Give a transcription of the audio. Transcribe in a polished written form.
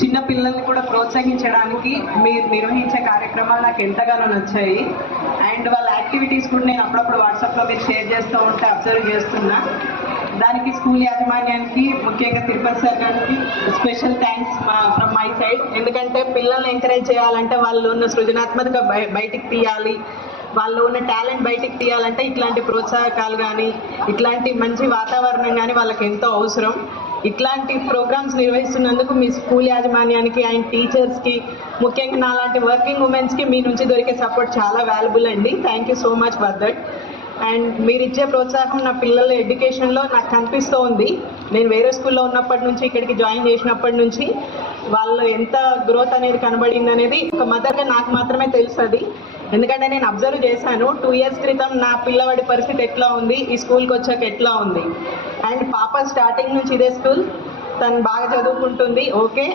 చిన్న పిల్లల్ని కూడా ప్రోత్సహించడానికి మీరు నిర్వహించే కార్యక్రమాలు నాకు ఎంతగానో నచ్చాయి. అండ్ వాళ్ళ యాక్టివిటీస్ కూడా నేను అప్పుడప్పుడు వాట్సాప్లో మీరు షేర్ చేస్తూ ఉంటే అబ్జర్వ్ చేస్తున్నా. దానికి స్కూల్ యాజమాన్యానికి, ముఖ్యంగా తిరుపతి సార్ గారికి special thanks from my side. ఎందుకంటే పిల్లల్ని ఎంకరేజ్ చేయాలంటే వాళ్ళు ఉన్న సృజనాత్మక బయటికి తీయాలి, వాళ్ళు ఉన్న టాలెంట్ బయటికి తీయాలంటే ఇట్లాంటి ప్రోత్సాహకాలు కానీ, ఇట్లాంటి మంచి వాతావరణం కానీ వాళ్ళకి ఎంతో అవసరం. ఇట్లాంటి ప్రోగ్రామ్స్ నిర్వహిస్తున్నందుకు మీ స్కూల్ యాజమాన్యానికి అండ్ టీచర్స్కి, ముఖ్యంగా నాలాంటి వర్కింగ్ ఉమెన్స్కి మీ నుంచి దొరికే సపోర్ట్ చాలా వాల్యుబుల్ అండి. Thank you so much for that. And మీరు ఇచ్చే ప్రోత్సాహం నా పిల్లల ఎడ్యుకేషన్లో నాకు కనిపిస్తూ ఉంది. నేను వేరే స్కూల్లో ఉన్నప్పటి నుంచి ఇక్కడికి జాయిన్ చేసినప్పటి నుంచి వాళ్ళు ఎంత గ్రోత్ అనేది కనబడింది అనేది ఒక మదర్గా నాకు మాత్రమే తెలుస్తుంది. ఎందుకంటే నేను అబ్జర్వ్ చేశాను 2 years క్రితం నా పిల్లవాడి పరిస్థితి ఎట్లా ఉంది, ఈ స్కూల్కి వచ్చాక ఎట్లా ఉంది. అండ్ పాప స్టార్టింగ్ నుంచి ఇదే స్కూల్, తను బాగా చదువుకుంటుంది. ఓకే,